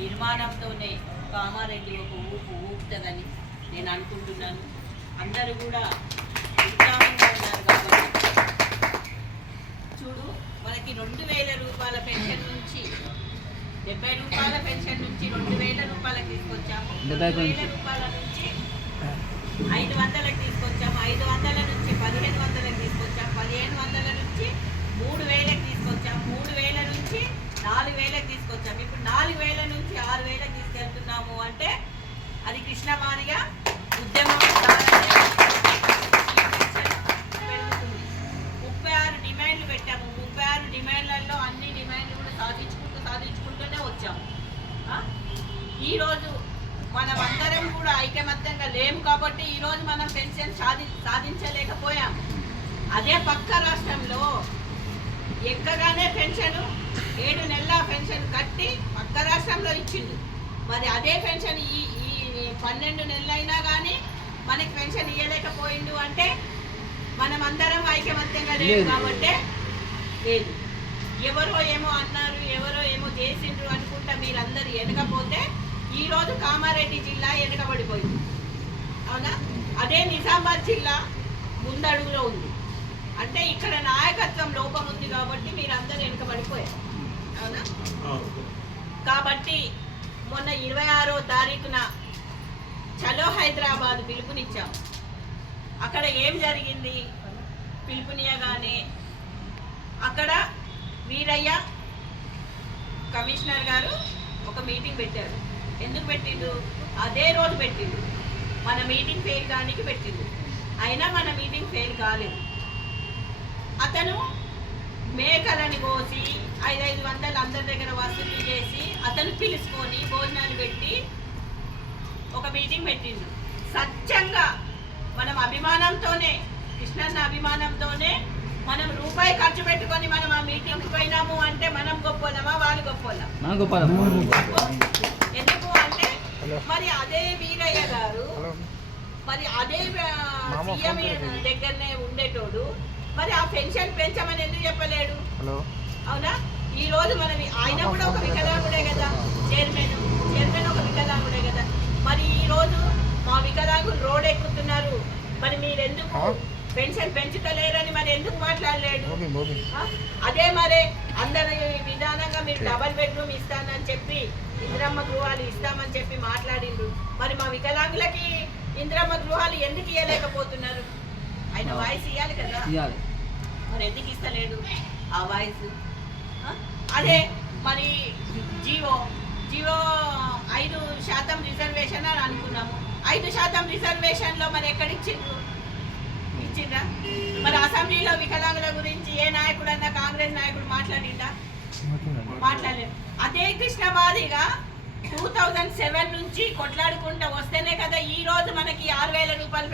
నిర్మాణంతోనే కామారెడ్డి ఒక ఊపు ఊపుతుందని నేను అనుకుంటున్నాను. అందరూ కూడా ఉత్సాహంగా ఉన్నారు కాబట్టి చూడు, మనకి 2000 రూపాయల పెన్షన్ నుంచి 70 రూపాయల పెన్షన్ నుంచి 2000 రూపాయలకు తీసుకొచ్చాము. 2000 రూపాయల నుంచి 500లకు తీసుకొచ్చాము. 500 నుంచి 1500లకు తీసుకొచ్చాము. 1500 నుంచి 3000కి తీసుకొచ్చాము. 3000 నుంచి 4000కి తీసుకొచ్చాము. ఇప్పుడు 4000 నుంచి 6000కి తీసుకెళ్తున్నాము అంటే అది కృష్ణమాదిగా ఉద్యమం పెరుగుతుంది. 36 డిమాండ్లు పెట్టాము. 36 డిమాండ్లలో అన్ని డిమాండ్లు కూడా సాధించుకుంటూనే వచ్చాము. ఈరోజు మనం అందరం కూడా ఐకమత్యంగా లేము కాబట్టి ఈరోజు మనం పెన్షన్ సాధించలేకపోయాం. అదే పక్క రాష్ట్రంలో ఎక్కగానే పెన్షన్ 7 నెలల పెన్షన్ కట్టి పక్క రాష్ట్రంలో ఇచ్చిండు. మరి అదే పెన్షన్ ఈ 12 నెలలైనా కానీ మనకి పెన్షన్ ఇవ్వలేకపోయిండు అంటే మనం అందరం ఐకమత్యంగా లేదు కాబట్టి లేదు. ఎవరో ఏమో అన్నారు, ఎవరో ఏమో చేసిండ్రు అనుకుంటా మీరందరూ వెనకపోతే ఈరోజు కామారెడ్డి జిల్లా వెనకబడిపోయింది. అవునా? అదే నిజామాబాద్ జిల్లా ముందడుగులో ఉంది. అంటే ఇక్కడ నాయకత్వం లోపం ఉంది కాబట్టి మీరందరూ వెనకబడిపోయారు. అవునా? కాబట్టి మొన్న 26వ తారీఖున చలో హైదరాబాద్ పిలుపునిచ్చాము. అక్కడ ఏం జరిగింది? పిలుపునియగానే అక్కడ వీరయ్య కమిషనర్ గారు ఒక మీటింగ్ పెట్టారు. ఎందుకు పెట్టిండు? అదే రోజు పెట్టిండు. మన మీటింగ్ ఫెయిల్ కానికి పెట్టిండు. అయినా మన మీటింగ్ ఫెయిల్ కాలేదు. అతను మేకలని కోసి 500 అందరి దగ్గర వసూలు చేసి అతను పిలుచుకొని భోజనాలు పెట్టి ఒక మీటింగ్ పెట్టిండు. సత్యంగా మనం అభిమానంతోనే, కృష్ణన్న అభిమానంతోనే మనం రూపాయి ఖర్చు పెట్టుకొని మనం ఆ మీటింగ్కి పోయినాము అంటే మనం గొప్పలమా వాళ్ళు గొప్పలా? ఎందుకు అంటే మరి అదే వీరయ్య గారు మరి అదే సీఎం దగ్గరనే ఉండేటోడు మరి ఆ పెన్షన్ పెంచమని ఎందుకు చెప్పలేడు? అవునా? ఈ రోజు మనం ఆయన కూడా ఒక వికలాంగుడే కదా, చైర్మన్ ఒక వికలాంగుడే కదా. మరి ఈ రోజు మా వికలాంగులు రోడ్ ఎక్కుతున్నారు, మరి మీరెందుకు పెన్షన్ పెంచుతలేరని మరి ఎందుకు మాట్లాడలేడు? అదే మరి అందరి విధానంగా మీరు డబల్ బెడ్రూమ్ ఇస్తానని చెప్పి ఇందిరమ్మ గృహాలు ఇస్తామని చెప్పి మాట్లాడిండ్రు. మరి మా వికలాంగులకి ఇందిరమ్మ గృహాలు ఎందుకు ఇవ్వలేకపోతున్నారు? ఆయన వాయిస్ ఇవ్వాలి కదా, మరి ఎందుకు ఇస్తలేడు ఆ వాయిస్? అదే మరి జీవో 5% రిజర్వేషన్ అని అనుకున్నాము. 5% రిజర్వేషన్లో మరి ఎక్కడ ఇచ్చిండ్రా? మరి అసెంబ్లీలో వికలాంగుల గురించి ఏ నాయకుడన్నా కాంగ్రెస్ నాయకుడు మాట్లాడలేదు. అదే కృష్ణమాదిగా 2007 నుంచి కొట్లాడుకుంటూ వస్తేనే కదా ఈ రోజు మనకి 6000 రూపాయలు